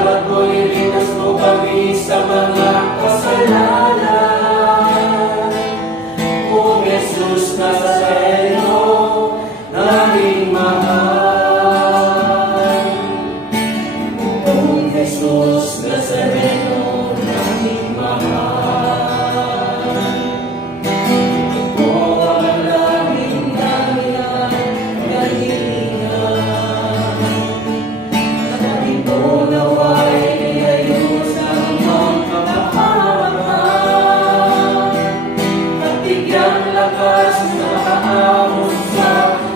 Salamat mo'y ligtas mo kami sa mga kasalanan. Kung Jesus Nazareno, naming mahal. Kung Jesus Nazareno, naming mahal. Ikaw ang naming dahilan, kahilingan. Sabi ko nawa'y iayos ang iyong kapahamakan at bigyang lakas na kaahon sa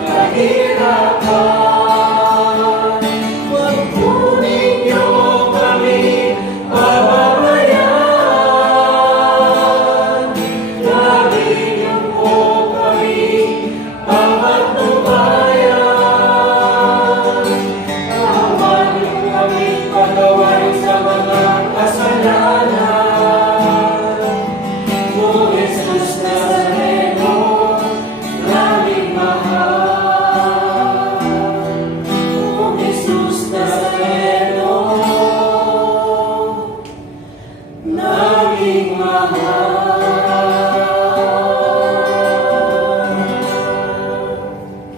kahirapan. Huwag po ninyo kami pababayaan. Lagi niyo po kami papatnubayan. Awan niyo kami pagawain sa mga kasalanan. Kung Jesus Nazareno, naming mahal. Kung Jesus Nazareno, naming mahal.